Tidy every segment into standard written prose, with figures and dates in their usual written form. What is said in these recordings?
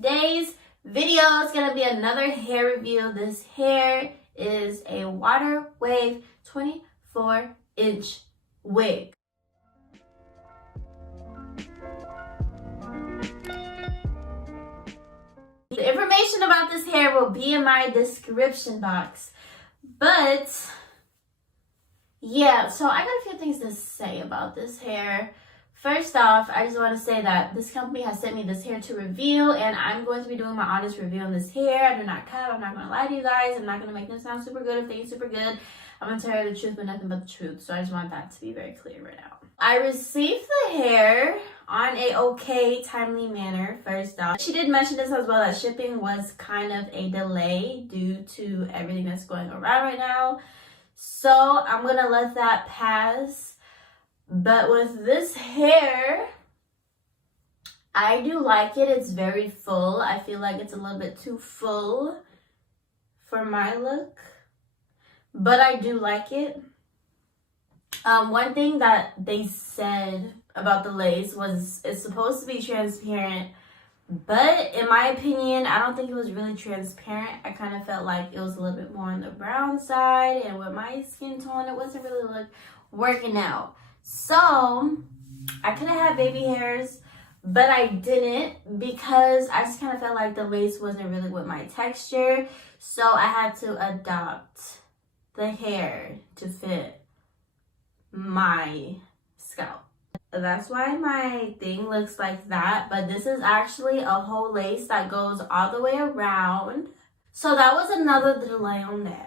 today's video is going to be another hair review. This hair is a water wave 24-inch wig. The information about this hair will be in my description box. But yeah, so I got a few things to say about this hair. First off, I just want to say that this company has sent me this hair to review, and I'm going to be doing my honest review on this hair. I do not cap. I'm not going to lie to you guys. I'm not going to make them sound super good if they ain't super good. I'm going to tell you the truth, but nothing but the truth. So I just want that to be very clear right now. I received the hair on a okay, timely manner, first off. She did mention this as well, that shipping was kind of a delay due to everything that's going around right now. So I'm going to let that pass. But with this hair, I do like it. It's very full. I feel like it's a little bit too full for my look, but I do like it. One thing that they said about the lace was it's supposed to be transparent, but in my opinion, I don't think it was really transparent. I kind of felt like it was a little bit more on the brown side, and with my skin tone, it wasn't really working out. So I could have had baby hairs, but I didn't because I just kind of felt like the lace wasn't really with my texture. So I had to adopt the hair to fit my scalp. That's why my thing looks like that. But this is actually a whole lace that goes all the way around. So that was another delay on that.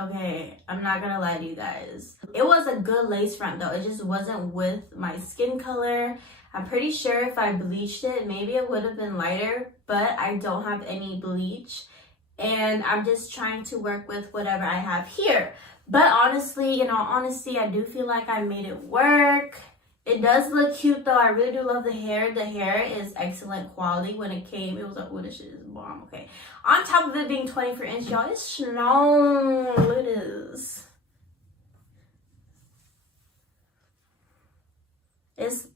Okay, I'm not gonna lie to you guys. It was a good lace front though. It just wasn't with my skin color. I'm pretty sure if I bleached it, maybe it would have been lighter, but I don't have any bleach. And I'm just trying to work with whatever I have here. But honestly, in all honesty, I do feel like I made it work. It does look cute though. I really do love the hair. The hair is excellent quality. When it came, it was like, oh, this shit is bomb. Okay. On top of it being 24-inch, y'all, it's long. Look at this. It's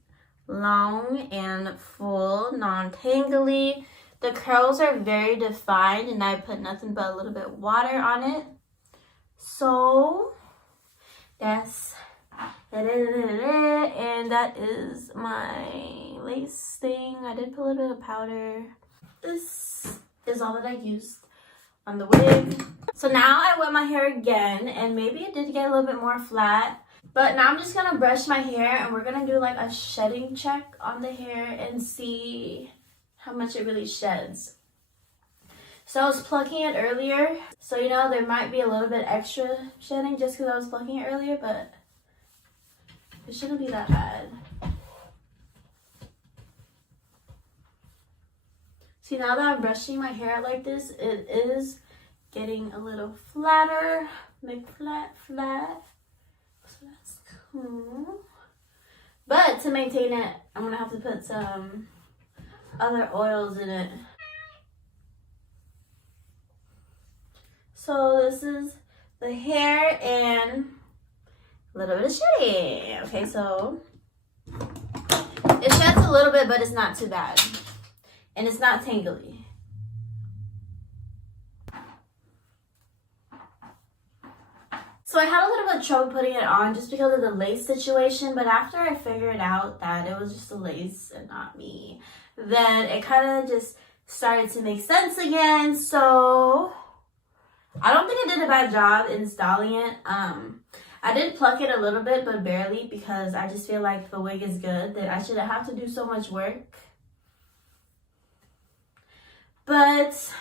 long and full, non-tangly. The curls are very defined, and I put nothing but a little bit of water on it. So that's and that is my lace thing. I did put a little bit of powder. This is all that I used on the wig. So now I wet my hair again, and maybe it did get a little bit more flat. But now I'm just gonna brush my hair, and we're gonna do like a shedding check on the hair and see how much it really sheds. So I was plucking it earlier. So you know, there might be a little bit extra shedding just because I was plucking it earlier, but it shouldn't be that bad. See, now that I'm brushing my hair like this, it is getting a little flatter. Make flat. So that's cool. But to maintain it, I'm going to have to put some other oils in it. So this is the hair and a little bit of shedding. Okay, so it sheds a little bit, but it's not too bad. And it's not tangly. So I had a little bit of trouble putting it on just because of the lace situation, but after I figured out that it was just the lace and not me, then it kind of just started to make sense again. So I don't think I did a bad job in styling it. I did pluck it a little bit, but barely, because I just feel like the wig is good, that I shouldn't have to do so much work. But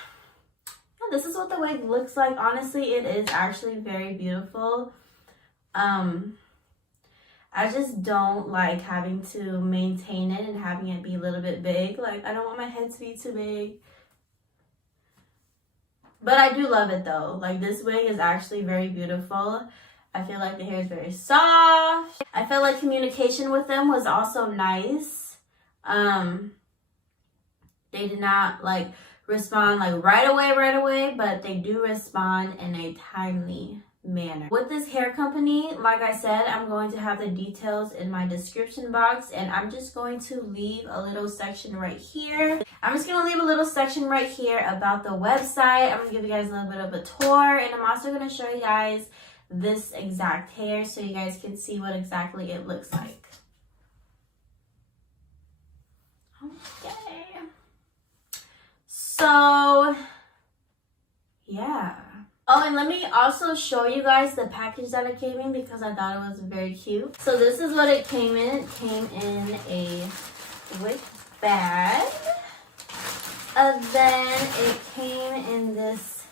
yeah, this is what the wig looks like. Honestly, it is actually very beautiful. I just don't like having to maintain it and having it be a little bit big. Like, I don't want my head to be too big. But I do love it though. Like, this wig is actually very beautiful. I feel like the hair is very soft. I felt like communication with them was also nice. They did not respond right away, but they do respond in a timely manner. With this hair company, like I said, I'm going to have the details in my description box, and I'm just going to leave a little section right here. I'm just going to leave a little section right here about the website. I'm going to give you guys a little bit of a tour, and I'm also going to show you guys this exact hair so you guys can see what exactly it looks like. Okay. So, yeah. Oh, and let me also show you guys the package that it came in because I thought it was very cute. So this is what it came in. It came in a wig bag. And then it came in this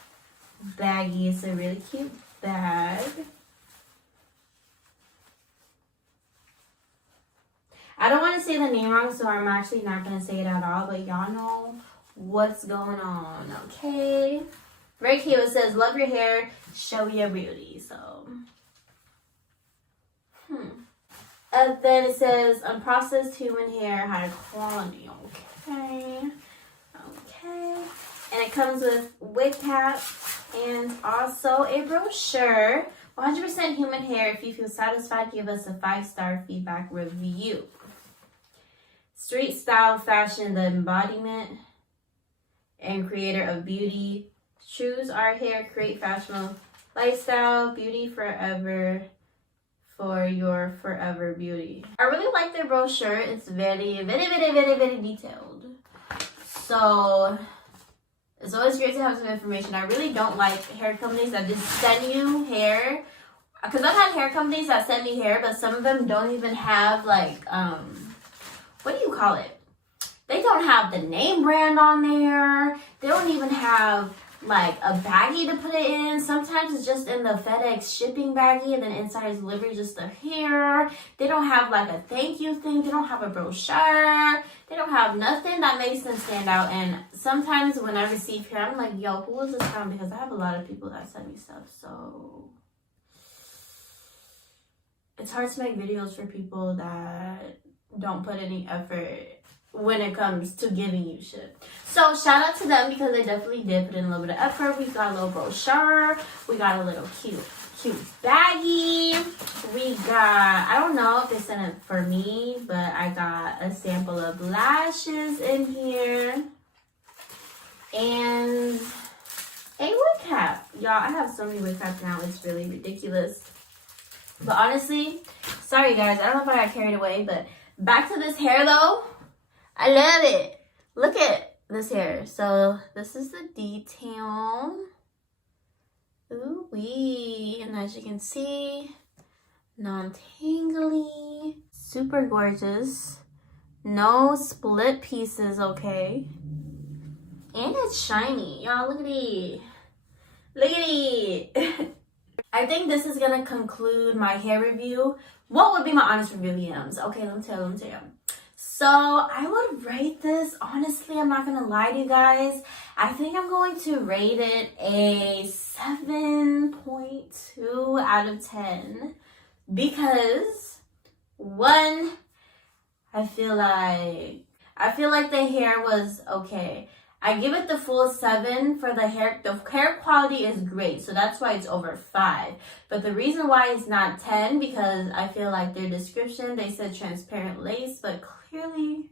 baggie. It's a really cute bag. I don't want to say the name wrong, so I'm actually not going to say it at all. But y'all know what's going on, okay? Very cute. It says, love your hair, show your beauty. So, And then it says, unprocessed human hair, high quality. Okay. Okay. And it comes with wig cap and also a brochure. 100% human hair. If you feel satisfied, give us a 5-star feedback review. Street style fashion, the embodiment and creator of beauty. Choose our hair, create fashionable lifestyle, beauty forever for your forever beauty. I really like their brochure. It's very, very, very, very, very detailed. So it's always great to have some information. I really don't like hair companies that just send you hair. Because I've had hair companies that send me hair, but some of them don't even have like, what do you call it? They don't have the name brand on there. They don't even have like a baggie to put it in. Sometimes it's just in the FedEx shipping baggie and then inside is delivery just the hair. They don't have like a thank you thing. They don't have a brochure. They don't have nothing that makes them stand out. And sometimes when I receive hair, I'm like, yo, who is this from? Because I have a lot of people that send me stuff. So it's hard to make videos for people that don't put any effort when it comes to giving you shit. So shout out to them because they definitely did put in a little bit of effort. We got a little brochure. We got a little cute baggie. We got, I don't know if they sent it for me, but I got a sample of lashes in here. And a wig cap. Y'all, I have so many wig caps now. It's really ridiculous. But honestly, sorry guys, I don't know if I got carried away, but back to this hair though. I love it. Look at this hair. So this is the detail. Ooh wee. And as you can see, non-tangly. Super gorgeous. No split pieces, okay? And it's shiny. Y'all, look at it. Look at it. I think this is going to conclude my hair review. What would be my honest review, Yams? Okay, let me tell you. So I would rate this, honestly, I'm not going to lie to you guys. I think I'm going to rate it a 7.2 out of 10. Because, one, I feel like the hair was okay. I give it the full 7 for the hair. The hair quality is great, so that's why it's over 5. But the reason why it's not 10, because I feel like their description, they said transparent lace, but clearly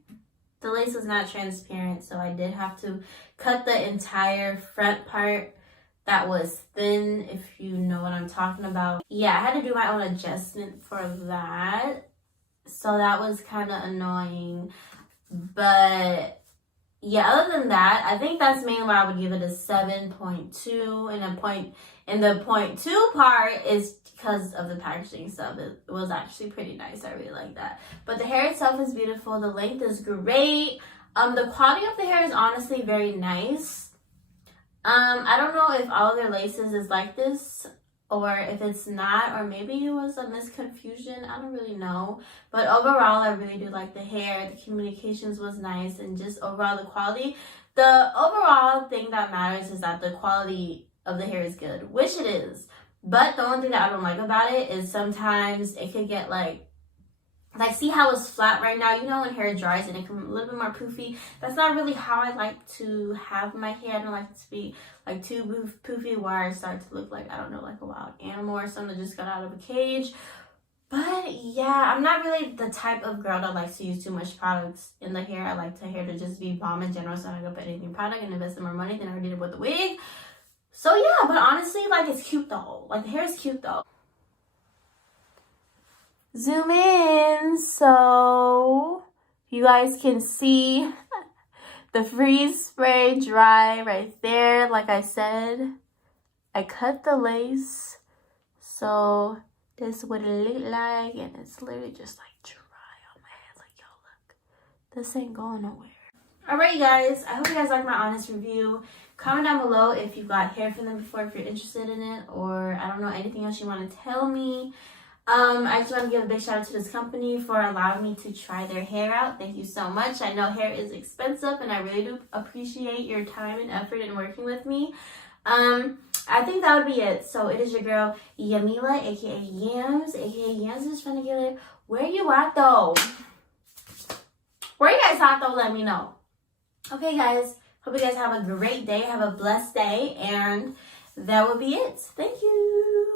the lace was not transparent, so I did have to cut the entire front part that was thin, if you know what I'm talking about. Yeah, I had to do my own adjustment for that, so that was kind of annoying. But yeah, other than that, I think that's mainly why I would give it a 7.2. And the 0.2 part is because of the packaging stuff. It was actually pretty nice. I really like that. But the hair itself is beautiful. The length is great. The quality of the hair is honestly very nice. I don't know if all of their laces is like this, or if it's not, or maybe it was a misconfusion. I don't really know. But overall, I really do like the hair. The communications was nice, and just overall the quality. The overall thing that matters is that the quality of the hair is good, which it is. But the only thing that I don't like about it is sometimes it could get like Like, see how it's flat right now? You know when hair dries and it can be a little bit more poofy? That's not really how I like to have my hair. I don't like it to be like too poofy where I start to look like, I don't know, like a wild animal or something that just got out of a cage. But yeah, I'm not really the type of girl that likes to use too much products in the hair. I like the hair to just be bomb in general, so I'm not gonna put anything in product and invest in more money than I already did with the wig. So yeah, but honestly, like, it's cute though. Like, the hair is cute though. Zoom in so you guys can see the freeze spray dry right there. Like I said, I cut the lace, so this is what it look like, and it's literally just like dry on my head. Like, yo, look, this ain't going nowhere. Alright guys, I hope you guys like my honest review. Comment down below if you've got hair from them before, if you're interested in it, or I don't know, anything else you want to tell me. I just want to give a big shout out to this company for allowing me to try their hair out. Thank you so much. I know hair is expensive, and I really do appreciate your time and effort in working with me. I think that would be it. So it is your girl Yamila, aka Yams, aka Yams. Just trying to get it. Where you at though? Where you guys at though? Let me know. Okay, guys. Hope you guys have a great day. Have a blessed day, and that will be it. Thank you.